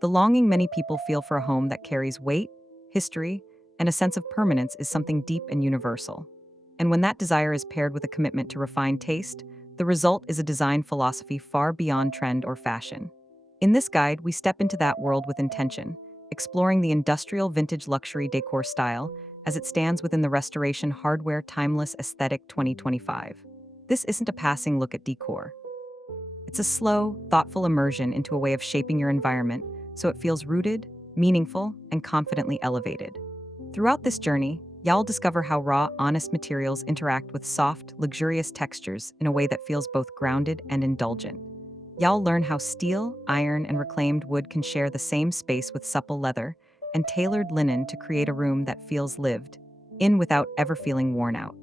The longing many people feel for a home that carries weight, history, and a sense of permanence is something deep and universal. And when that desire is paired with a commitment to refined taste, the result is a design philosophy far beyond trend or fashion. In this guide, we step into that world with intention, exploring the industrial vintage luxury decor style as it stands within the restoration hardware timeless aesthetic 2025. This isn't a passing look at decor. It's a slow, thoughtful immersion into a way of shaping your environment so it feels rooted, meaningful, and confidently elevated. Throughout this journey, you'll discover how raw, honest materials interact with soft, luxurious textures in a way that feels both grounded and indulgent. You'll learn how steel, iron, and reclaimed wood can share the same space with supple leather and tailored linen to create a room that feels lived in without ever feeling worn out.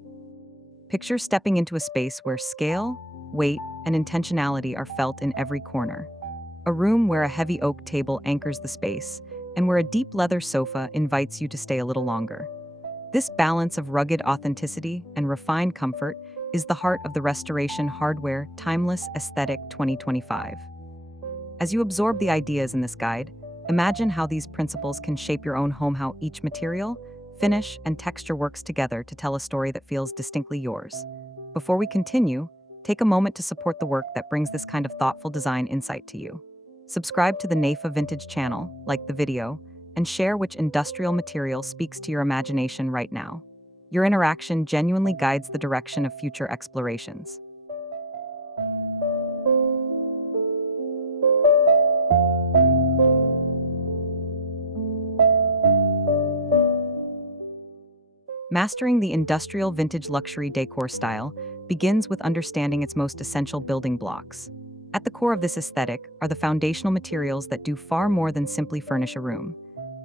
Picture stepping into a space where scale, weight, and intentionality are felt in every corner. A room where a heavy oak table anchors the space, and where a deep leather sofa invites you to stay a little longer. This balance of rugged authenticity and refined comfort is the heart of the Restoration Hardware Timeless Aesthetic 2025. As you absorb the ideas in this guide, imagine how these principles can shape your own home, how each material, finish, and texture works together to tell a story that feels distinctly yours. Before we continue, take a moment to support the work that brings this kind of thoughtful design insight to you. Subscribe to the NAFA Vintage channel, like the video, and share which industrial material speaks to your imagination right now. Your interaction genuinely guides the direction of future explorations. Mastering the industrial vintage luxury decor style begins with understanding its most essential building blocks. At the core of this aesthetic are the foundational materials that do far more than simply furnish a room.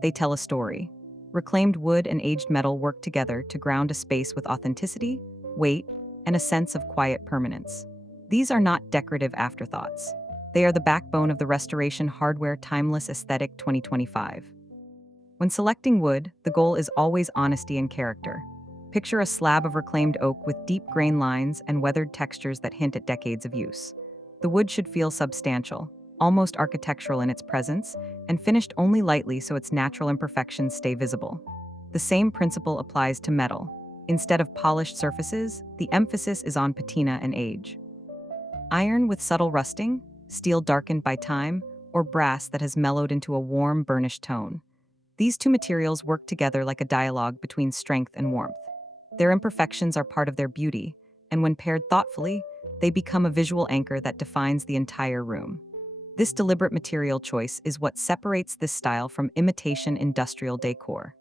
They tell a story. Reclaimed wood and aged metal work together to ground a space with authenticity, weight, and a sense of quiet permanence. These are not decorative afterthoughts. They are the backbone of the Restoration Hardware Timeless Aesthetic 2025. When selecting wood, the goal is always honesty and character. Picture a slab of reclaimed oak with deep grain lines and weathered textures that hint at decades of use. The wood should feel substantial, almost architectural in its presence, and finished only lightly so its natural imperfections stay visible. The same principle applies to metal. Instead of polished surfaces, the emphasis is on patina and age. Iron with subtle rusting, steel darkened by time, or brass that has mellowed into a warm, burnished tone. These two materials work together like a dialogue between strength and warmth. Their imperfections are part of their beauty, and when paired thoughtfully, they become a visual anchor that defines the entire room. This deliberate material choice is what separates this style from imitation industrial decor.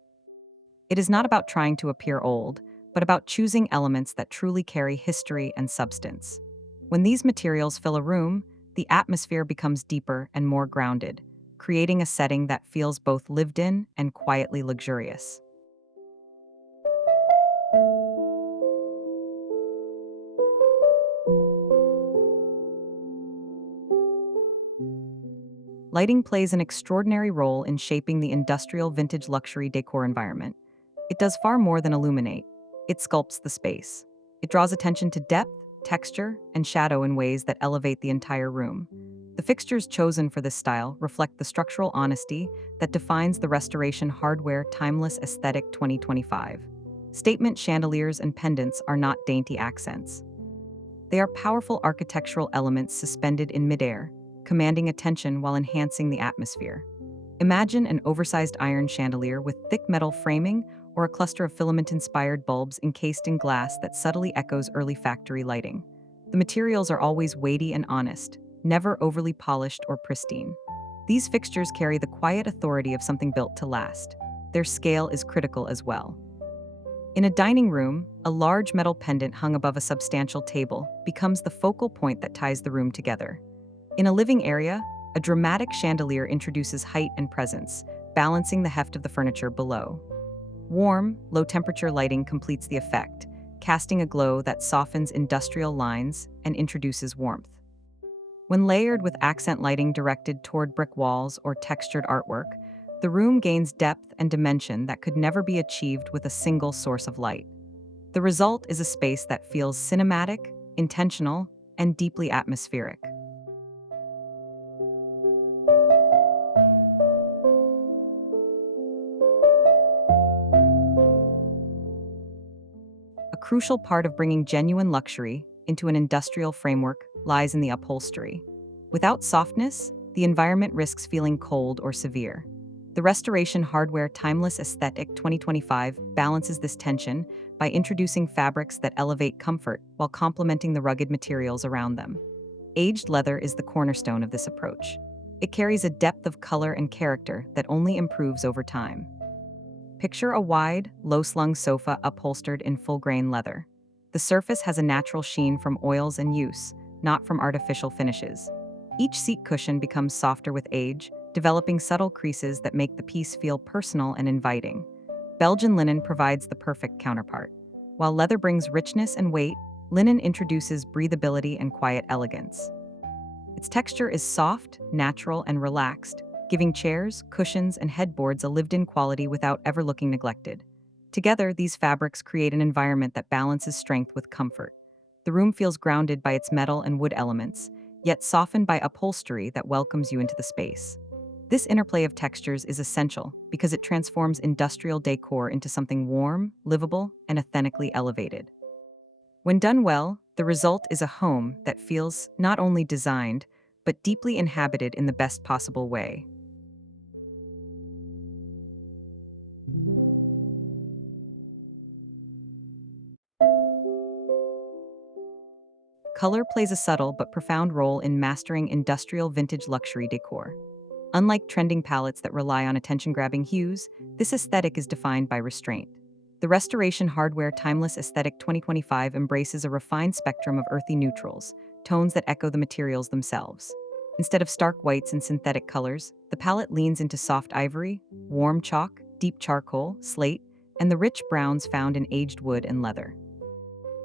It is not about trying to appear old, but about choosing elements that truly carry history and substance. When these materials fill a room, the atmosphere becomes deeper and more grounded, creating a setting that feels both lived in and quietly luxurious. Lighting plays an extraordinary role in shaping the industrial vintage luxury decor environment. It does far more than illuminate. It sculpts the space. It draws attention to depth, texture, and shadow in ways that elevate the entire room. The fixtures chosen for this style reflect the structural honesty that defines the Restoration Hardware Timeless Aesthetic 2025. Statement chandeliers and pendants are not dainty accents. They are powerful architectural elements suspended in midair, commanding attention while enhancing the atmosphere. Imagine an oversized iron chandelier with thick metal framing or a cluster of filament-inspired bulbs encased in glass that subtly echoes early factory lighting. The materials are always weighty and honest, never overly polished or pristine. These fixtures carry the quiet authority of something built to last. Their scale is critical as well. In a dining room, a large metal pendant hung above a substantial table becomes the focal point that ties the room together. In a living area, a dramatic chandelier introduces height and presence, balancing the heft of the furniture below. Warm, low-temperature lighting completes the effect, casting a glow that softens industrial lines and introduces warmth. When layered with accent lighting directed toward brick walls or textured artwork, the room gains depth and dimension that could never be achieved with a single source of light. The result is a space that feels cinematic, intentional, and deeply atmospheric. crucial part of bringing genuine luxury into an industrial framework lies in the upholstery. Without softness, the environment risks feeling cold or severe. The Restoration Hardware Timeless Aesthetic 2025 balances this tension by introducing fabrics that elevate comfort while complementing the rugged materials around them. Aged leather is the cornerstone of this approach. It carries a depth of color and character that only improves over time. Picture a wide, low-slung sofa upholstered in full-grain leather. The surface has a natural sheen from oils and use, not from artificial finishes. Each seat cushion becomes softer with age, developing subtle creases that make the piece feel personal and inviting. Belgian linen provides the perfect counterpart. While leather brings richness and weight, linen introduces breathability and quiet elegance. Its texture is soft, natural, and relaxed, giving chairs, cushions, and headboards a lived-in quality without ever looking neglected. Together, these fabrics create an environment that balances strength with comfort. The room feels grounded by its metal and wood elements, yet softened by upholstery that welcomes you into the space. This interplay of textures is essential because it transforms industrial decor into something warm, livable, and authentically elevated. When done well, the result is a home that feels not only designed, but deeply inhabited in the best possible way. Color plays a subtle but profound role in mastering industrial vintage luxury decor. Unlike trending palettes that rely on attention-grabbing hues, this aesthetic is defined by restraint. The Restoration Hardware Timeless Aesthetic 2025 embraces a refined spectrum of earthy neutrals, tones that echo the materials themselves. Instead of stark whites and synthetic colors, the palette leans into soft ivory, warm chalk, deep charcoal, slate, and the rich browns found in aged wood and leather.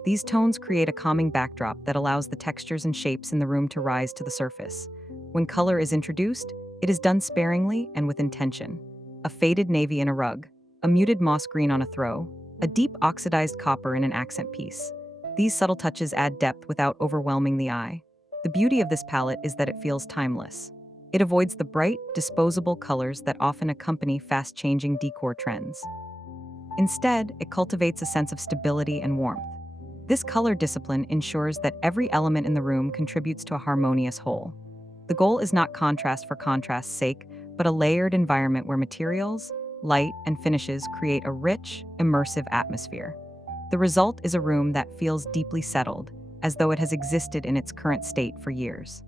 These tones create a calming backdrop that allows the textures and shapes in the room to rise to the surface. When color is introduced, it is done sparingly and with intention. A faded navy in a rug, a muted moss green on a throw, a deep oxidized copper in an accent piece. These subtle touches add depth without overwhelming the eye. The beauty of this palette is that it feels timeless. It avoids the bright, disposable colors that often accompany fast-changing decor trends. Instead, it cultivates a sense of stability and warmth. This color discipline ensures that every element in the room contributes to a harmonious whole. The goal is not contrast for contrast's sake, but a layered environment where materials, light, and finishes create a rich, immersive atmosphere. The result is a room that feels deeply settled, as though it has existed in its current state for years.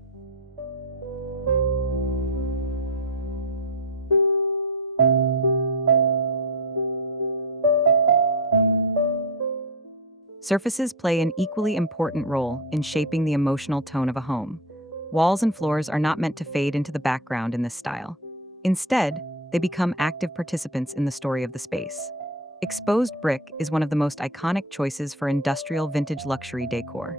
Surfaces play an equally important role in shaping the emotional tone of a home. Walls and floors are not meant to fade into the background in this style. Instead, they become active participants in the story of the space. Exposed brick is one of the most iconic choices for industrial vintage luxury decor.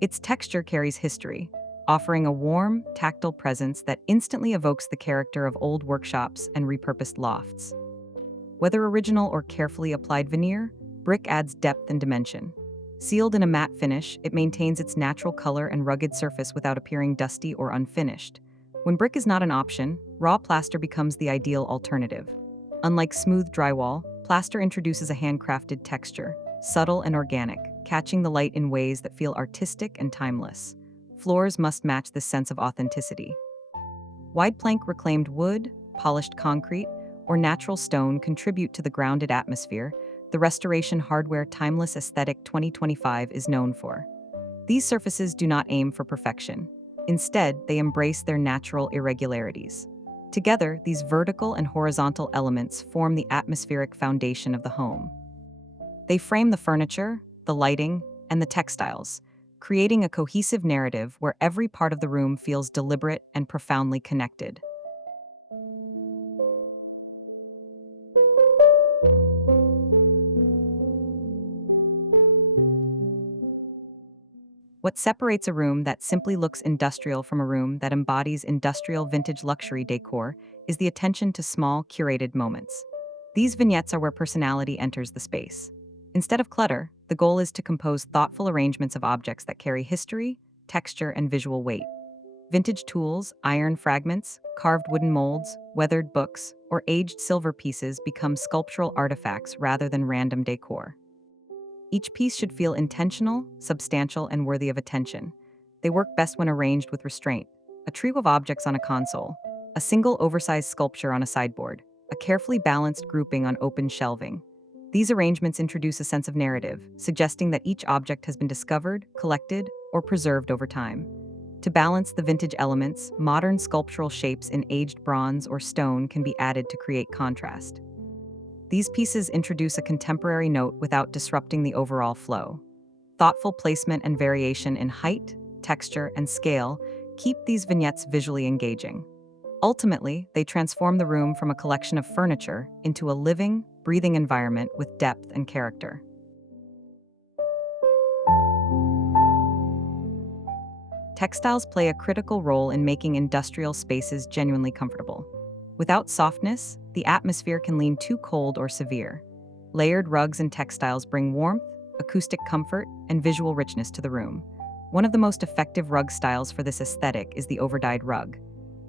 Its texture carries history, offering a warm, tactile presence that instantly evokes the character of old workshops and repurposed lofts. Whether original or carefully applied veneer, brick adds depth and dimension. Sealed in a matte finish, it maintains its natural color and rugged surface without appearing dusty or unfinished. When brick is not an option, raw plaster becomes the ideal alternative. Unlike smooth drywall, plaster introduces a handcrafted texture, subtle and organic, catching the light in ways that feel artistic and timeless. Floors must match this sense of authenticity. Wide plank reclaimed wood, polished concrete, or natural stone contribute to the grounded atmosphere the Restoration Hardware Timeless Aesthetic 2025 is known for. These surfaces do not aim for perfection. Instead, they embrace their natural irregularities. Together, these vertical and horizontal elements form the atmospheric foundation of the home. They frame the furniture, the lighting, and the textiles, creating a cohesive narrative where every part of the room feels deliberate and profoundly connected. What separates a room that simply looks industrial from a room that embodies industrial vintage luxury decor is the attention to small, curated moments. These vignettes are where personality enters the space. Instead of clutter, the goal is to compose thoughtful arrangements of objects that carry history, texture, and visual weight. Vintage tools, iron fragments, carved wooden molds, weathered books, or aged silver pieces become sculptural artifacts rather than random decor. Each piece should feel intentional, substantial, and worthy of attention. They work best when arranged with restraint. A trio of objects on a console, a single oversized sculpture on a sideboard, a carefully balanced grouping on open shelving. These arrangements introduce a sense of narrative, suggesting that each object has been discovered, collected, or preserved over time. To balance the vintage elements, modern sculptural shapes in aged bronze or stone can be added to create contrast. These pieces introduce a contemporary note without disrupting the overall flow. Thoughtful placement and variation in height, texture, and scale keep these vignettes visually engaging. Ultimately, they transform the room from a collection of furniture into a living, breathing environment with depth and character. Textiles play a critical role in making industrial spaces genuinely comfortable. Without softness, the atmosphere can lean too cold or severe. Layered rugs and textiles bring warmth, acoustic comfort, and visual richness to the room. One of the most effective rug styles for this aesthetic is the overdyed rug.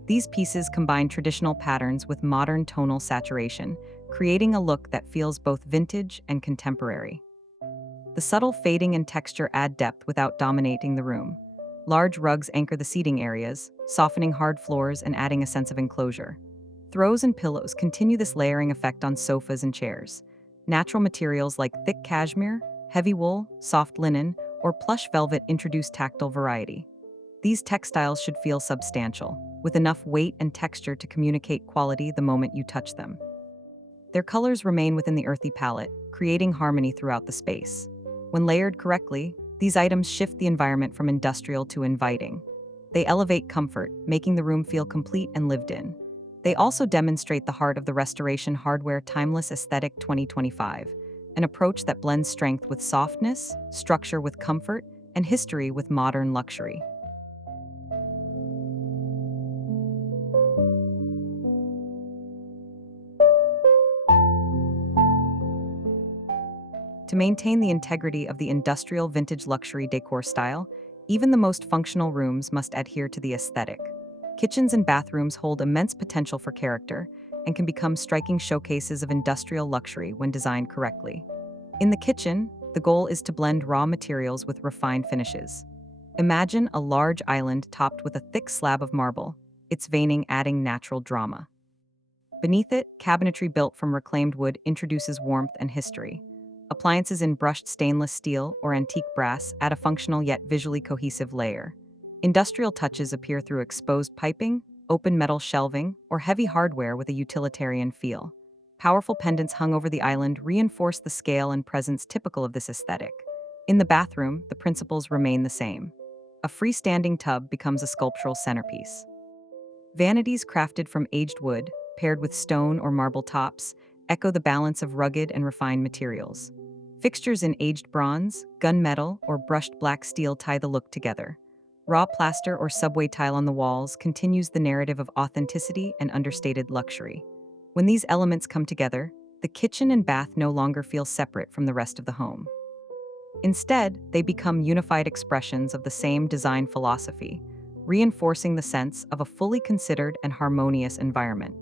These pieces combine traditional patterns with modern tonal saturation, creating a look that feels both vintage and contemporary. The subtle fading and texture add depth without dominating the room. Large rugs anchor the seating areas, softening hard floors and adding a sense of enclosure. Throws and pillows continue this layering effect on sofas and chairs. Natural materials like thick cashmere, heavy wool, soft linen, or plush velvet introduce tactile variety. These textiles should feel substantial, with enough weight and texture to communicate quality the moment you touch them. Their colors remain within the earthy palette, creating harmony throughout the space. When layered correctly, these items shift the environment from industrial to inviting. They elevate comfort, making the room feel complete and lived in. They also demonstrate the heart of the Restoration Hardware Timeless Aesthetic 2025, an approach that blends strength with softness, structure with comfort, and history with modern luxury. To maintain the integrity of the industrial vintage luxury decor style, even the most functional rooms must adhere to the aesthetic. Kitchens and bathrooms hold immense potential for character and can become striking showcases of industrial luxury when designed correctly. In the kitchen, the goal is to blend raw materials with refined finishes. Imagine a large island topped with a thick slab of marble, its veining adding natural drama. Beneath it, cabinetry built from reclaimed wood introduces warmth and history. Appliances in brushed stainless steel or antique brass add a functional yet visually cohesive layer. Industrial touches appear through exposed piping, open metal shelving, or heavy hardware with a utilitarian feel. Powerful pendants hung over the island reinforce the scale and presence typical of this aesthetic. In the bathroom, the principles remain the same. A freestanding tub becomes a sculptural centerpiece. Vanities crafted from aged wood, paired with stone or marble tops, echo the balance of rugged and refined materials. Fixtures in aged bronze, gunmetal, or brushed black steel tie the look together. Raw plaster or subway tile on the walls continues the narrative of authenticity and understated luxury. When these elements come together, the kitchen and bath no longer feel separate from the rest of the home. Instead, they become unified expressions of the same design philosophy, reinforcing the sense of a fully considered and harmonious environment.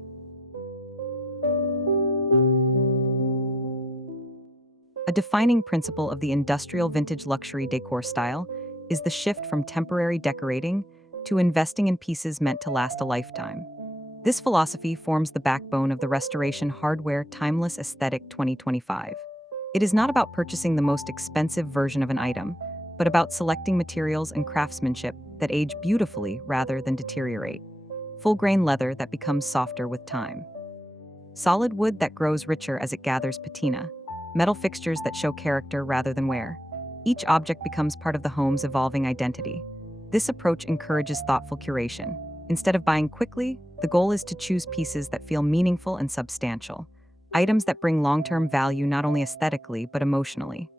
A defining principle of the industrial vintage luxury decor style is the shift from temporary decorating to investing in pieces meant to last a lifetime. This philosophy forms the backbone of the Restoration Hardware Timeless Aesthetic 2025. It is not about purchasing the most expensive version of an item, but about selecting materials and craftsmanship that age beautifully rather than deteriorate. Full-grain leather that becomes softer with time. Solid wood that grows richer as it gathers patina. Metal fixtures that show character rather than wear. Each object becomes part of the home's evolving identity. This approach encourages thoughtful curation. Instead of buying quickly, the goal is to choose pieces that feel meaningful and substantial. Items that bring long-term value not only aesthetically but emotionally.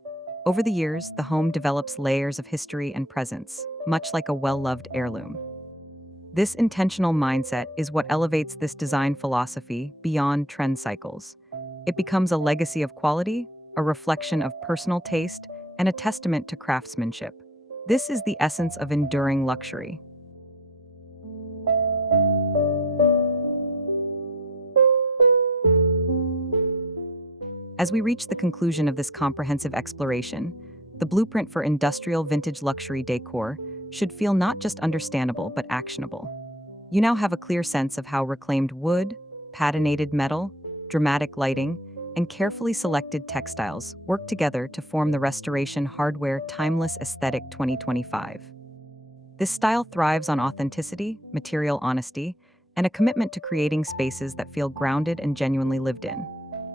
Over the years, the home develops layers of history and presence, much like a well-loved heirloom. This intentional mindset is what elevates this design philosophy beyond trend cycles. It becomes a legacy of quality, a reflection of personal taste, and a testament to craftsmanship. This is the essence of enduring luxury. As we reach the conclusion of this comprehensive exploration, the blueprint for industrial vintage luxury decor should feel not just understandable but actionable. You now have a clear sense of how reclaimed wood, patinated metal, dramatic lighting, and carefully selected textiles work together to form the restoration hardware timeless aesthetic 2025. This style thrives on authenticity, material honesty, and a commitment to creating spaces that feel grounded and genuinely lived in.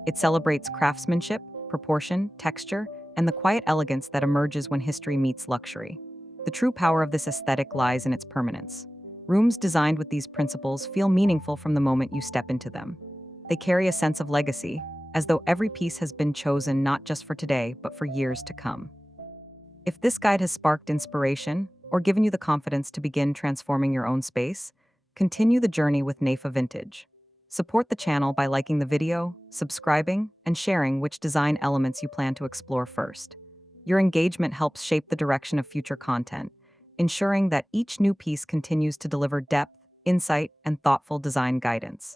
It celebrates craftsmanship, proportion, texture, and the quiet elegance that emerges when history meets luxury. The true power of this aesthetic lies in its permanence. Rooms designed with these principles feel meaningful from the moment you step into them. They carry a sense of legacy, as though every piece has been chosen not just for today, but for years to come. If this guide has sparked inspiration or given you the confidence to begin transforming your own space, continue the journey with NAFA Vintage. Support the channel by liking the video, subscribing, and sharing which design elements you plan to explore first. Your engagement helps shape the direction of future content, ensuring that each new piece continues to deliver depth, insight, and thoughtful design guidance.